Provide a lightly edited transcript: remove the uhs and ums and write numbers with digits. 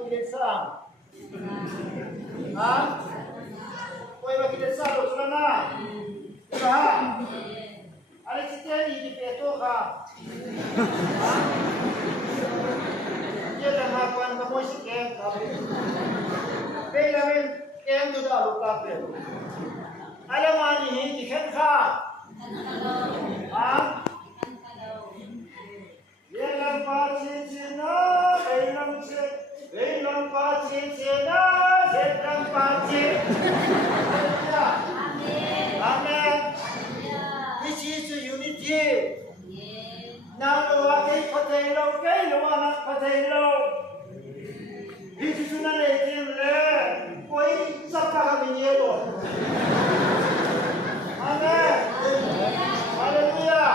ikinesang. Ha? Ko'y makinesang lo sila na. Diba ha? Alis si Jenny, di peto ka. Ha? Diyan lang hakuan ka mo si Ken. Kaya namin, Ken doon alo ka pero. Alam mo anihin, di Ken ka. Ha? Yan lang pa chincina, yan lang pa chincina, yan lang pa chincina. Amen. This is the unity. Now, the potato, okay, the one potato. This is not a thing there. Wait, sapa kami niyo. Amen. Hallelujah.